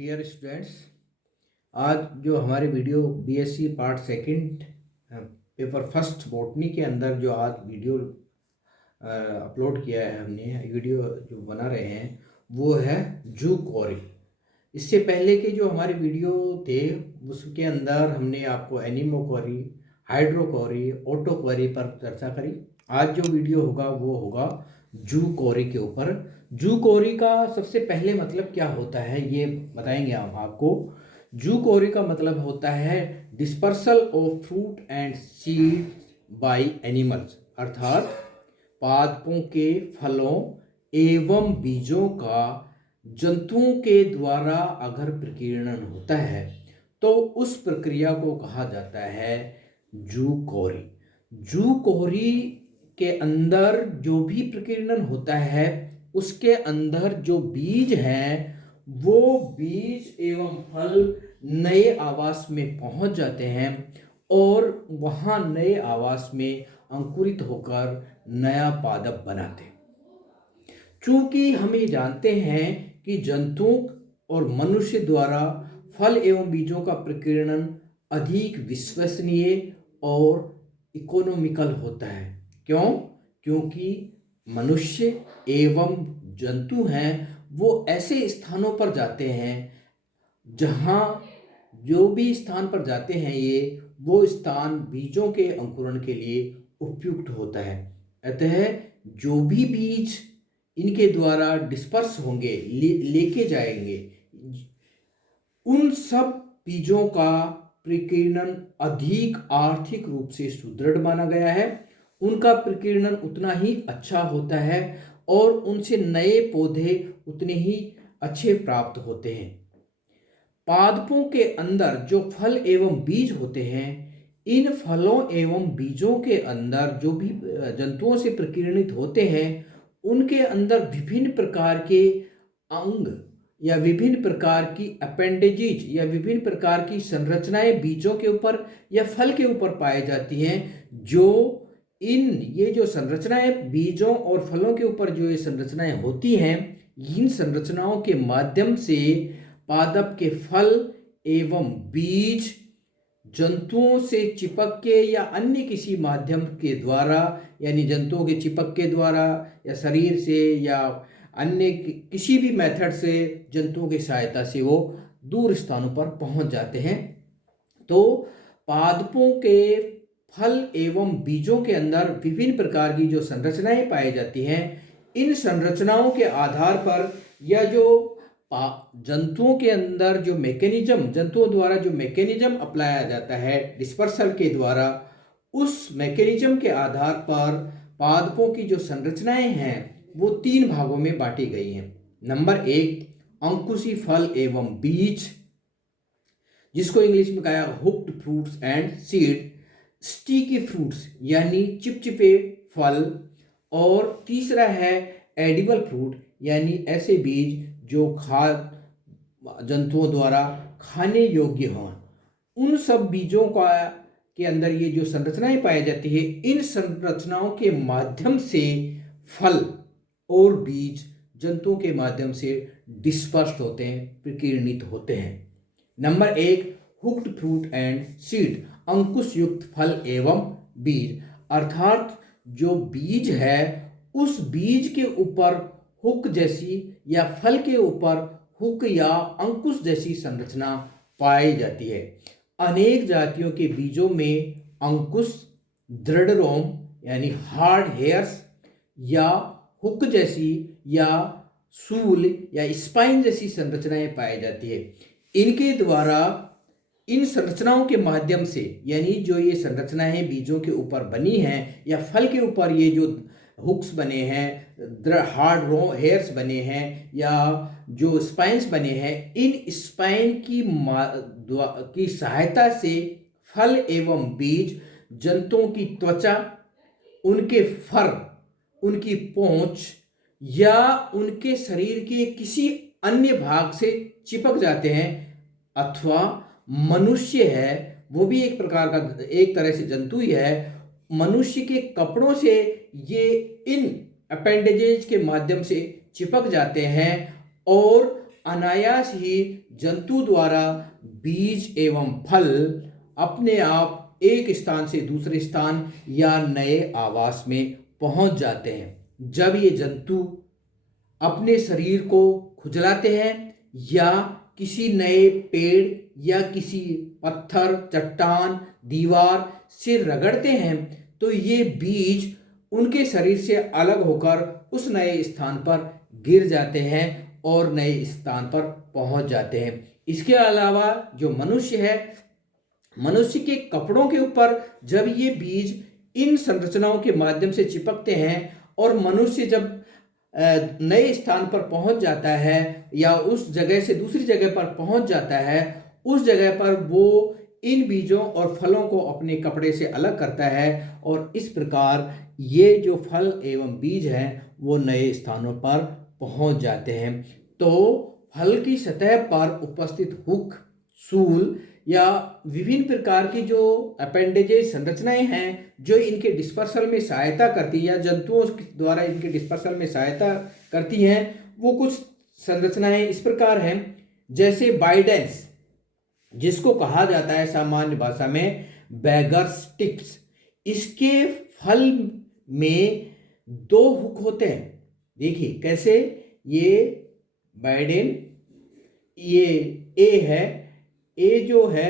Dear students, आज जो हमारे video BSc part second paper first botany के अंदर जो आज वीडियो अपलोड किया है हमने, वीडियो जो बना रहे हैं वो है जू क्वेरी। इससे पहले के जो हमारे वीडियो थे उसके अंदर हमने आपको anemochory, hydrochory, autochory पर चर्चा करी। आज जो वीडियो होगा वो होगा जू क्वेरी के ऊपर। जू क्वेरी का सबसे पहले मतलब क्या होता है ये बताएंगे हम आपको। जू क्वेरी का मतलब होता है dispersal of fruit and seed by animals, अर्थात पादपों के फलों एवं बीजों का जंतुओं के द्वारा अगर प्रकीर्णन होता है तो उस प्रक्रिया को कहा जाता है जू क्वेरी। जू क्वेरी के अंदर जो भी प्रकीर्णन होता है उसके अंदर जो बीज हैं वो बीज एवं फल नए आवास में पहुंच जाते हैं और वहां नए आवास में अंकुरित होकर नया पादप बनाते हैं। चूंकि हम ये जानते हैं कि जंतुओं और मनुष्य द्वारा फल एवं बीजों का प्रकीर्णन अधिक विश्वसनीय और इकोनॉमिकल होता है। क्यों? क्योंकि मनुष्य एवं जंतु हैं वो ऐसे स्थानों पर जाते हैं जहाँ जो भी स्थान पर जाते हैं वो स्थान बीजों के अंकुरण के लिए उपयुक्त होता है। अतः जो भी बीज इनके द्वारा डिस्पर्स होंगे, लेके जाएंगे, उन सब बीजों का प्रकीर्णन अधिक आर्थिक रूप से सुदृढ़ माना गया है। उनका प्रकीर्णन उतना ही अच्छा होता है और उनसे नए पौधे उतने ही अच्छे प्राप्त होते हैं। पादपों के अंदर जो फल एवं बीज होते हैं, इन फलों एवं बीजों के अंदर जो भी जंतुओं से प्रकीर्णित होते हैं उनके अंदर विभिन्न प्रकार के अंग या विभिन्न प्रकार की अपेंडेजेज या विभिन्न प्रकार की संरचनाएं बीजों के ऊपर या फल के ऊपर पाई जाती हैं। ये जो संरचनाएं बीजों और फलों के ऊपर जो ये संरचनाएं होती हैं, इन संरचनाओं के माध्यम से पादप के फल एवं बीज जंतुओं से चिपक के या अन्य किसी माध्यम के द्वारा, यानी जंतुओं के चिपक के द्वारा या शरीर से या अन्य किसी भी मेथड से जंतुओं की सहायता से वो दूर स्थानों पर पहुंच जाते हैं। तो पादपों के फल एवं बीजों के अंदर विभिन्न प्रकार की जो संरचनाएं पाई जाती हैं, इन संरचनाओं के आधार पर या जो जंतुओं के अंदर जो मैकेनिज्म, जंतुओं द्वारा जो मैकेनिज्म अपनाया जाता है डिस्पर्सल के द्वारा, उस मैकेनिज्म के आधार पर पादपों की जो संरचनाएं हैं वो 3 भागों में बांटी गई हैं। नंबर 1 अंकुशी फल एवं बीज, जिसको इंग्लिश में कहा hooked fruits and seed. Sticky fruits यानी चिपचिपे फल। और तीसरा है एडिबल फ्रूट यानी ऐसे बीज जो जंतुओं द्वारा खाने योग्य हों। उन सब बीजों के अंदर ये जो संरचनाएं पाई जाती है, इन संरचनाओं के माध्यम से फल और बीज जंतुओं के माध्यम से डिस्पर्स्ड होते हैं, प्रकीर्णित होते हैं। Number 1 hooked fruit and seed, अंकुश युक्त फल एवं बीज, अर्थात जो बीज है उस बीज के ऊपर हुक जैसी या फल के ऊपर हुक या अंकुश जैसी संरचना पाई जाती है। अनेक जातियों के बीजों में अंकुश, दृढ़ रोम यानी हार्ड हेयर्स या हुक जैसी या सूल या स्पाइन जैसी संरचनाएं पाई जाती है। इनके द्वारा इन संरचनाओं के माध्यम से, यानी जो ये संरचनाएं बीजों के ऊपर बनी हैं या फल के ऊपर ये जो हुक्स बने हैं, हार्ड हेयर्स बने हैं या जो स्पाइन्स बने हैं, इन स्पाइन की सहायता से फल एवं बीज जंतुओं की त्वचा, उनके फर, उनकी पूंछ या उनके शरीर के किसी अन्य भाग से चिपक जाते हैं। अथवा मनुष्य है, वो भी एक प्रकार का, एक तरह से जंतु ही है, मनुष्य के कपड़ों से ये इन अपेंडेजेज के माध्यम से चिपक जाते हैं और अनायास ही जंतु द्वारा बीज एवं फल अपने आप एक स्थान से दूसरे स्थान या नए आवास में पहुंच जाते हैं। जब ये जंतु अपने शरीर को खुजलाते हैं या किसी नए पेड़ या किसी पत्थर, चट्टान, दीवार से रगड़ते हैं तो ये बीज उनके शरीर से अलग होकर उस नए स्थान पर गिर जाते हैं और नए स्थान पर पहुंच जाते हैं। इसके अलावा जो मनुष्य है, मनुष्य के कपड़ों के ऊपर जब ये बीज इन संरचनाओं के माध्यम से चिपकते हैं और मनुष्य जब नए स्थान पर पहुंच जाता है या उस जगह से दूसरी जगह पर पहुंच जाता है, उस जगह पर वो इन बीजों और फलों को अपने कपड़े से अलग करता है और इस प्रकार ये जो फल एवं बीज हैं वो नए स्थानों पर पहुंच जाते हैं। तो फल की सतह पर उपस्थित हुक, सूल या विभिन्न प्रकार की जो अपेंडेजेस संरचनाएं हैं जो इनके डिस्पर्सल में सहायता करती है या जंतुओं द्वारा इनके डिस्पर्सल में सहायता करती हैं, वो कुछ संरचनाएं इस प्रकार हैं। जैसे बाइडेंस, जिसको कहा जाता है सामान्य भाषा में बैगर्स टिप्स, इसके फल में दो हुक होते हैं। देखिए कैसे, ये बाइडेन, ये ए है, ए जो है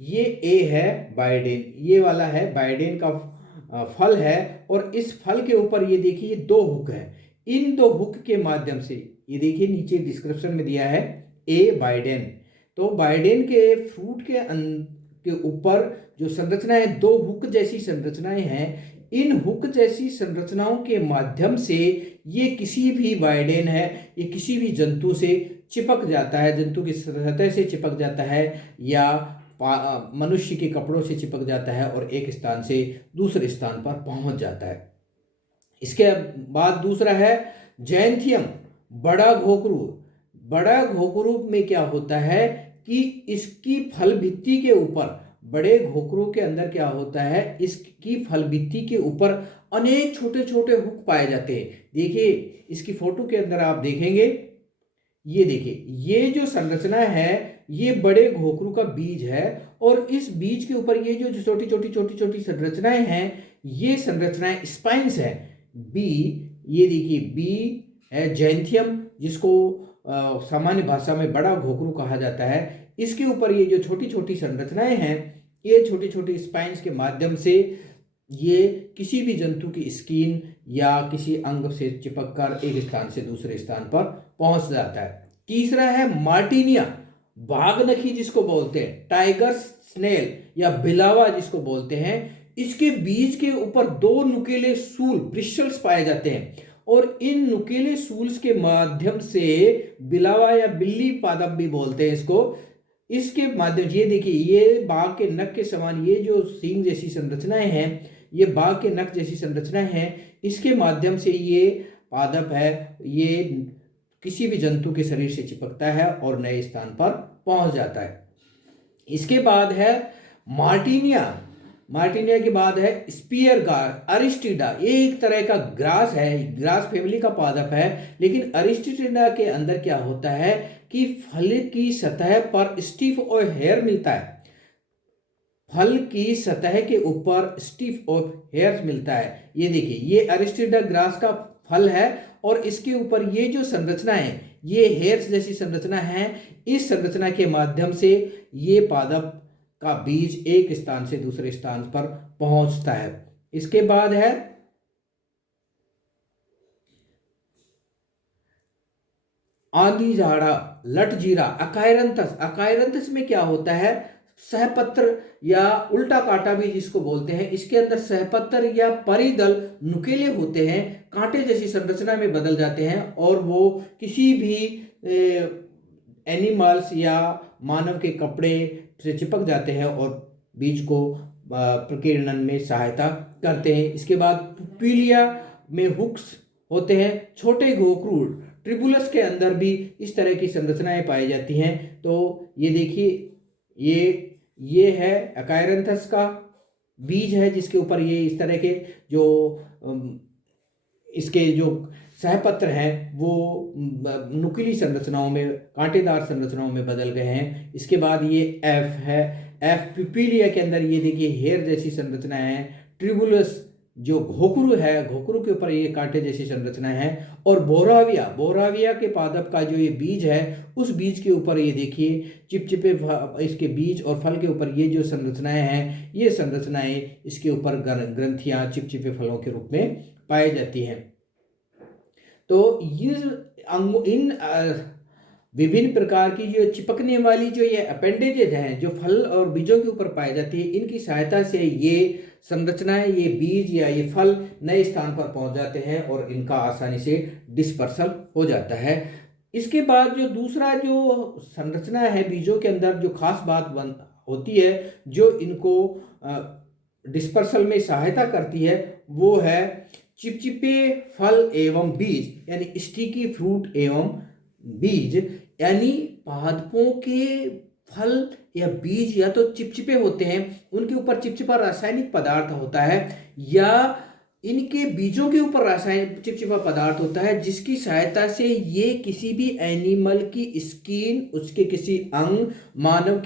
ये ए है बाइडेन, ये वाला है बाइडेन का फल है और इस फल के ऊपर ये देखिए ये दो हुक है। इन दो हुक के माध्यम से ये देखिए नीचे डिस्क्रिप्शन में दिया है ए बाइडेन, तो बाइडेन के फ्रूट के ऊपर जो संरचनाएं, दो हुक जैसी संरचनाएं हैं, इन हुक जैसी संरचनाओं के माध्यम से ये किसी भी बाइडेन है, ये किसी भी जंतु से चिपक जाता है, जंतु की सतह से चिपक जाता है या मनुष्य के कपड़ों से चिपक जाता है और एक स्थान से दूसरे स्थान पर पहुंच जाता है। इसके बाद दूसरा है जैंथियम, बड़ा घोकरू। बड़ा घोकरू में क्या होता है कि इसकी फल भित्ति के ऊपर, बड़े घोकरू के अंदर क्या होता है, इसकी फल भित्ति के ऊपर अनेक छोटे छोटे हुक पाए जाते हैं। देखिए इसकी फोटो के अंदर आप देखेंगे, ये देखिए ये जो संरचना है ये बड़े घोकरू का बीज है और इस बीज के ऊपर ये जो छोटी छोटी छोटी छोटी संरचनाएं हैं, ये संरचनाएं स्पाइन्स है। बी, ये देखिए बी है जैंथियम, जिसको सामान्य भाषा में बड़ा घोकरू कहा जाता है। इसके ऊपर ये जो छोटी छोटी संरचनाएं हैं, ये छोटी छोटी स्पाइन्स के माध्यम से ये किसी भी जंतु की स्किन या किसी अंग से चिपककर एक स्थान से दूसरे स्थान पर पहुंच जाता है। तीसरा है मार्टिनिया, बाघनखी जिसको बोलते हैं, टाइगर स्नेल या बिलावा जिसको बोलते हैं। इसके बीज के ऊपर दो नुकीले सूल, ब्रिस्टल्स पाए जाते हैं और इन नुकीले सूल्स के माध्यम से बिलावा या बिल्ली पादप भी बोलते हैं इसको, इसके माध्यम, ये देखिए ये बाघ के नख के समान ये जो सींग जैसी संरचनाएं हैं, ये बाघ के नख जैसी संरचनाएं हैं, इसके माध्यम से ये पादप है ये किसी भी जंतु के शरीर से चिपकता है और नए स्थान पर पहुंच जाता है। इसके बाद है मार्टिनिया। मार्टिनिया के बाद है स्पीयर गार्ड, अरिस्टिडा। ये एक तरह का ग्रास है, ग्रास फैमिली का पादप है, लेकिन अरिस्टिडा के अंदर क्या होता है कि फल की सतह पर स्टिफ और हेयर मिलता है। फल की सतह के ऊपर स्टिफ और हेयर मिलता है। ये देखिए ये अरिस्टिडा ग्रास का फल है और इसके ऊपर ये जो संरचना है, ये हेयर्स जैसी संरचना है। इस संरचना के माध्यम से ये पादप का बीज एक स्थान से दूसरे स्थान पर पहुंचता है। इसके बाद है आंधी झाड़ा, लटजीरा, अकायरंथस। अकायरंथस में क्या होता है, सहपत्र या उल्टा कांटा भी जिसको बोलते हैं। इसके अंदर सहपत्र या परिदल नुकीले होते हैं, कांटे जैसी संरचना में बदल जाते हैं और वो किसी भी एनिमल्स या मानव के कपड़े से चिपक जाते हैं और बीज को प्रकीर्णन में सहायता करते हैं। इसके बाद पुपिलिया में हुक्स होते हैं। छोटे घोकरू ट्रिबुलस के अंदर भी इस तरह की संरचनाएं पाई जाती हैं। तो ये देखिए ये है अकायरंथस का बीज है, जिसके ऊपर ये इस तरह के जो इसके जो सहपत्र हैं वो नुकीली संरचनाओं में, कांटेदार संरचनाओं में बदल गए हैं। इसके बाद ये एफ है, एफ पिपीलिया के अंदर ये देखिए हेयर जैसी संरचना है। ट्रिबुलस जो घोकरू है, घोकरू के ऊपर ये कांटे जैसी संरचना है। और बोराविया, बोराविया के पादप का जो ये बीज है, उस बीज के ऊपर ये देखिए चिपचिपे, इसके बीज और फल के ऊपर ये जो संरचनाएं हैं, ये संरचनाएं इसके ऊपर ग्रंथियां चिपचिपे फलों के रूप में पाई जाती हैं। तो इन विभिन्न प्रकार की जो चिपकने वाली जो ये अपेंडेजेज हैं, जो फल और बीजों के ऊपर पाई जाती है, इनकी सहायता से ये संरचनाएं, ये बीज या ये फल नए स्थान पर पहुंच जाते हैं और इनका आसानी से डिस्पर्सल हो जाता है। इसके बाद जो दूसरा जो संरचना है बीजों के अंदर, जो खास बात होती है जो इनको डिस्पर्सल में सहायता करती है, वो है चिपचिपे फल एवं बीज, यानी स्टिकी फ्रूट एवं बीज। यानी पादपों के फल या बीज या तो चिपचिपे होते हैं, उनके ऊपर चिपचिपा रासायनिक पदार्थ होता है, या इनके बीजों के ऊपर रासायनिक चिपचिपा पदार्थ होता है, जिसकी सहायता से ये किसी भी एनिमल की स्किन, उसके किसी अंग, मानव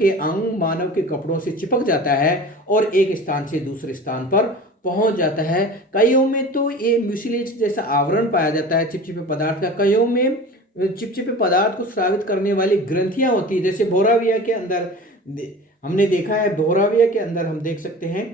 के कपड़ों से चिपक जाता है और एक स्थान से दूसरे स्थान पर पहुंच जाता है। कईयों में तो ये म्यूसिलेज जैसा आवरण पाया जाता है चिपचिपे पदार्थ का। कईयों में चिपचिपे पदार्थ को स्रावित करने वाली ग्रंथियां होती है, जैसे बोराविया के अंदर हमने देखा है। बोराविया के अंदर हम देख सकते हैं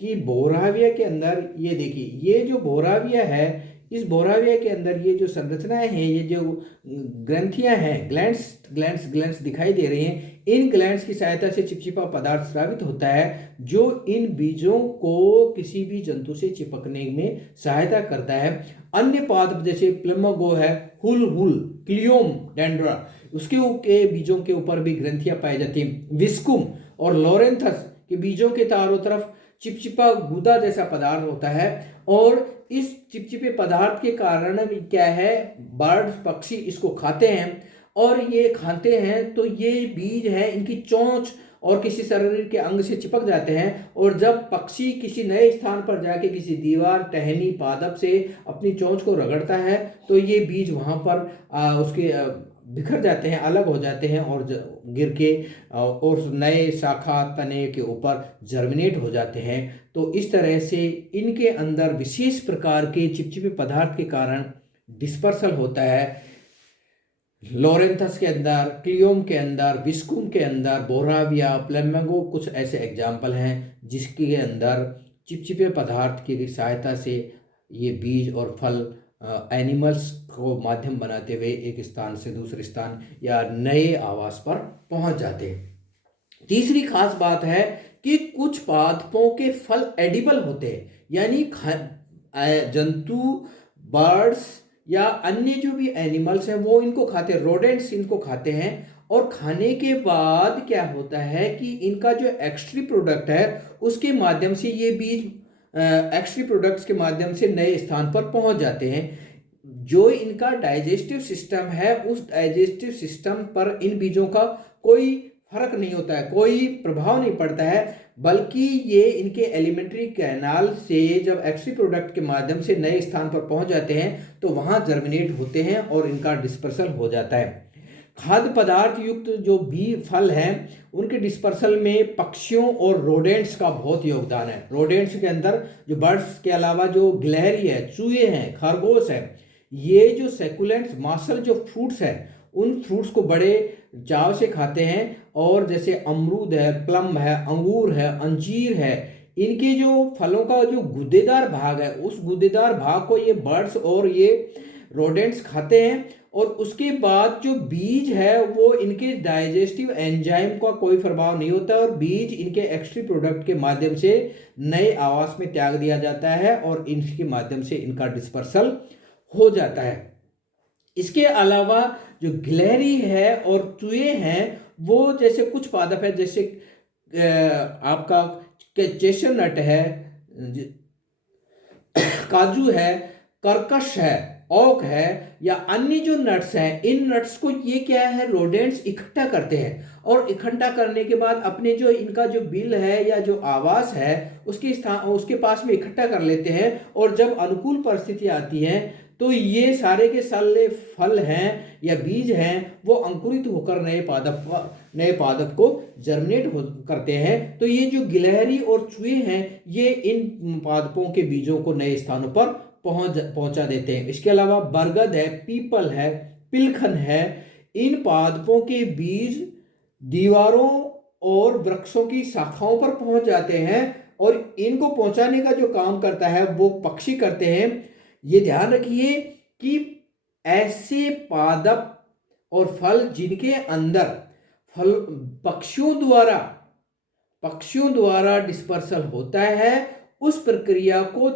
कि बोराविया के अंदर ये देखिए, ये जो बोराविया है, इस बोराविया के अंदर ये जो संरचनाएं हैं, ये जो ग्रंथियां हैं, ग्लैंड्स दिखाई दे रही हैं, इन ग्लैंड्स की सहायता से चिपचिपा पदार्थ स्रावित होता है, जो इन बीजों को किसी भी जंतु से चिपकने में सहायता करता है। अन्य पादप जैसे प्लमगो है, हुल क्लियोम डेंड्रा, उसके बीजों के ऊपर भी ग्रंथियां पाई जाती हैं। विस्कुम और लोरेंथस के बीजों के चारों तरफ चिपचिपा गूदा जैसा पदार्थ होता है, और इस चिपचिपे पदार्थ के कारण क्या है, बर्ड्स, पक्षी इसको खाते हैं, और ये खाते हैं तो ये बीज है, इनकी चोंच और किसी शरीर के अंग से चिपक जाते हैं, और जब पक्षी किसी नए स्थान पर जाके किसी दीवार, टहनी, पादप से अपनी चोंच को रगड़ता है, तो ये बीज वहाँ पर उसके बिखर जाते हैं, अलग हो जाते हैं, और गिर के और नए शाखा तने के ऊपर जर्मिनेट हो जाते हैं। तो इस तरह से इनके अंदर विशेष प्रकार के चिपचिपे पदार्थ के कारण डिस्पर्सल होता है। लोरेंथस के अंदर, क्लियोम के अंदर, विस्कुम के अंदर, बोराविया, प्लमेगो कुछ ऐसे एग्जाम्पल हैं जिसके अंदर चिपचिपे पदार्थ की सहायता से ये बीज और फल एनिमल्स को माध्यम बनाते हुए एक स्थान से दूसरे स्थान या नए आवास पर पहुंच जाते हैं। तीसरी खास बात है कि कुछ पादपों के फल एडिबल होते हैं, यानी जंतु, बर्ड्स या अन्य जो भी एनिमल्स हैं वो इनको खाते हैं, रोडेंट्स इनको खाते हैं, और खाने के बाद क्या होता है कि इनका जो एक्सट्री प्रोडक्ट है उसके माध्यम से ये बीज एक्सट्री प्रोडक्ट्स के माध्यम से नए स्थान पर पहुंच जाते हैं। जो इनका डाइजेस्टिव सिस्टम है, उस डाइजेस्टिव सिस्टम पर इन बीजों का कोई फर्क नहीं होता है, कोई प्रभाव नहीं पड़ता है, बल्कि ये इनके एलिमेंट्री कैनाल से जब एक्सट्री प्रोडक्ट के माध्यम से नए स्थान पर पहुंच जाते हैं तो वहां जर्मिनेट होते हैं और इनका डिस्पर्सल हो जाता है। खाद्य पदार्थ युक्त जो भी फल हैं उनके डिस्पर्सल में पक्षियों और रोडेंट्स का बहुत योगदान है। रोडेंट्स के अंदर जो बर्ड्स के अलावा जो गिलहरी है, चूहे हैं, खरगोश है, ये जो सैकुलेंट्स मासल जो फ्रूट्स हैं, उन फ्रूट्स को बड़े चाव से खाते हैं, और जैसे अमरूद है, प्लम है, अंगूर है, अंजीर है, इनके जो फलों का जो गूदेदार भाग है, उस गूदेदार भाग को ये बर्ड्स और ये रोडेंट्स खाते हैं, और उसके बाद जो बीज है वो इनके डाइजेस्टिव एंजाइम का कोई प्रभाव नहीं होता, और बीज इनके एक्सट्री प्रोडक्ट के माध्यम से नए आवास में त्याग दिया जाता है और इनके माध्यम से इनका डिस्पर्सल हो जाता है। इसके अलावा जो गिलहरी है और चूहे हैं, वो जैसे कुछ पादप है, जैसे आपका चेस्टनट है, काजू है, करकश है, ओक है, या अन्य जो नट्स हैं, इन नट्स को ये क्या है, रोडेंट्स इकट्ठा करते हैं, और इकट्ठा करने के बाद अपने जो इनका जो बिल है या जो आवास है उसके पास में इकट्ठा कर लेते हैं, और जब अनुकूल परिस्थिति आती है तो ये सारे के सारे फल हैं या बीज हैं वो अंकुरित होकर नए पादप को जर्मिनेट करते हैं। तो ये जो गिलहरी और चूहे हैं ये इन पादपों के बीजों को नए स्थानों पर पहुंचा देते हैं। इसके अलावा बरगद है, पीपल है, पिलखन है, इन पादपों के बीज दीवारों और वृक्षों की शाखाओं पर पहुंच जाते हैं और इनको पहुंचाने का जो काम करता है वो पक्षी करते हैं। ये ध्यान रखिए कि ऐसे पादप और फल जिनके अंदर फल पक्षियों द्वारा डिस्पर्सल होता है उस प्रक्रिया को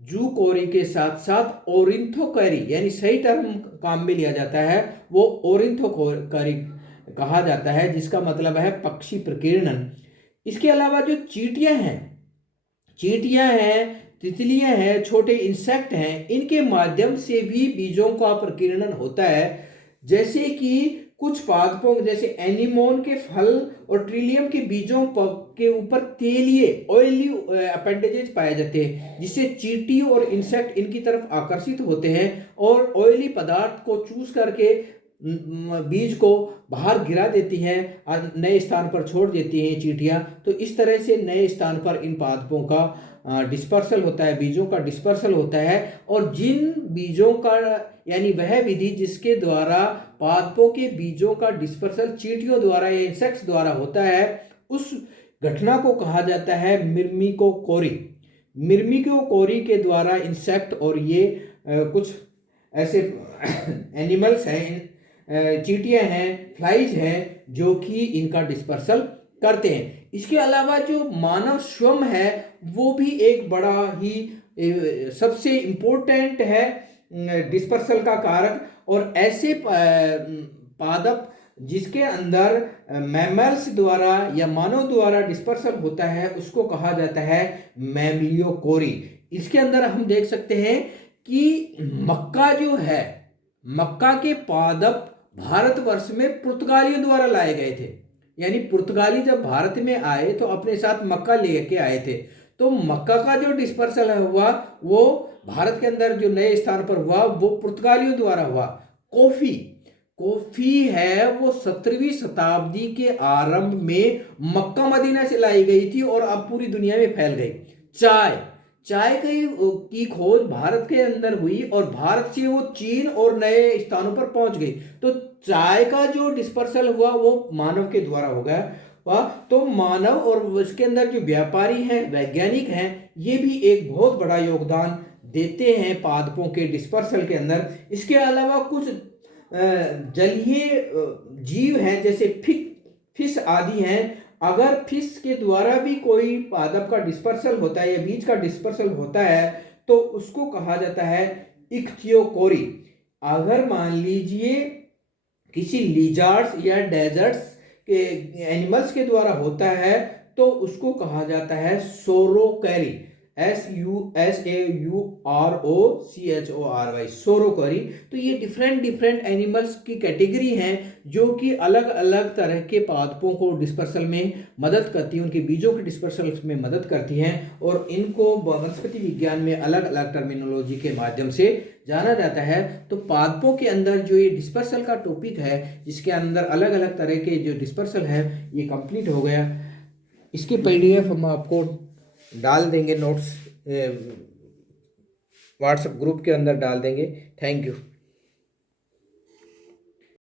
जूकोरी के साथ साथ ओरिंथोकैरी यानी सही टर्म काम में लिया जाता है, वो ओरिंथोकैरी कहा जाता है, जिसका मतलब है पक्षी प्रकीर्णन। इसके अलावा जो चींटियां हैं, तितलियां हैं, छोटे इंसेक्ट हैं, इनके माध्यम से भी बीजों का प्रकीर्णन होता है। जैसे कि कुछ पादपों जैसे एनीमोन के फल और ट्रिलियम के बीजों के ऊपर तेलीय ऑयली अपेंडेजेस पाए जाते हैं, जिससे चींटी और इंसेक्ट इनकी तरफ आकर्षित होते हैं और ऑयली पदार्थ को चूस करके बीज को बाहर गिरा देती हैं और नए स्थान पर छोड़ देती हैं चींटियां। तो इस तरह से नए स्थान पर इन पादपों का डिस्पर्सल होता है, बीजों का डिस्पर्सल होता है। और जिन बीजों का यानी वह विधि जिसके द्वारा पादपों के बीजों का डिस्पर्सल चींटियों द्वारा या इंसेक्ट्स द्वारा होता है, उस घटना को कहा जाता है मिर्मिकोकोरी। मिर्मिकोकोरी के द्वारा इंसेक्ट और ये कुछ ऐसे एनिमल्स हैं, चींटियां हैं, फ्लाइज हैं, जो कि इनका डिस्पर्सल करते हैं। इसके अलावा जो मानव श्वम है वो भी एक बड़ा ही सबसे इम्पोर्टेंट है डिस्पर्सल का कारक। और ऐसे पादप जिसके अंदर मैमल्स द्वारा या मानव द्वारा डिस्पर्सल होता है उसको कहा जाता है मैमिलियोकोरी। इसके अंदर हम देख सकते हैं कि मक्का जो है, मक्का के पादप भारतवर्ष में पुर्तगालियों द्वारा लाए गए थे। यानी पुर्तगाली जब भारत में आए तो अपने साथ मक्का लेके आए थे। तो मक्का का जो डिस्पर्सल हुआ वो भारत के अंदर जो नए स्थान पर हुआ वो पुर्तगालियों द्वारा हुआ। कॉफी है वो 17वीं शताब्दी के आरंभ में मक्का मदीना से लाई गई थी और अब पूरी दुनिया में फैल गई। चाय की खोज भारत के अंदर हुई और भारत से वो चीन और नए स्थानों पर पहुंच गई। तो चाय का जो डिस्पर्सल हुआ वो मानव के द्वारा हो गया। तो मानव और उसके अंदर जो व्यापारी हैं, वैज्ञानिक हैं, ये भी एक बहुत बड़ा योगदान देते हैं पादपों के डिस्पर्सल के अंदर। इसके अलावा कुछ जलीय जीव हैं जैसे फिश आदि हैं। अगर फिश के द्वारा भी कोई पादप का डिस्पर्सल होता है या बीज का डिस्पर्सल होता है तो उसको कहा जाता है इख्थियोकोरी। अगर मान लीजिए किसी लिजार्ड्स या डेजर्ट्स के एनिमल्स के द्वारा होता है तो उसको कहा जाता है सोरोकैरी, SUSAUROCHORY, सोरोकैरी। तो ये डिफरेंट एनिमल्स की कैटेगरी हैं जो कि अलग अलग तरह के पादपों को डिस्पर्सल में मदद करती हैं, उनके बीजों के डिस्पर्सल में मदद करती हैं और इनको वनस्पति विज्ञान में अलग अलग टर्मिनोलॉजी के माध्यम से जाना जाता है। तो पादपों के अंदर जो ये डिस्पर्सल का टॉपिक है जिसके अंदर अलग अलग तरह के जो डिस्पर्सल है ये कंप्लीट हो गया। इसके PDF हम आपको डाल देंगे, नोट्स व्हाट्सएप ग्रुप के अंदर डाल देंगे। Thank you.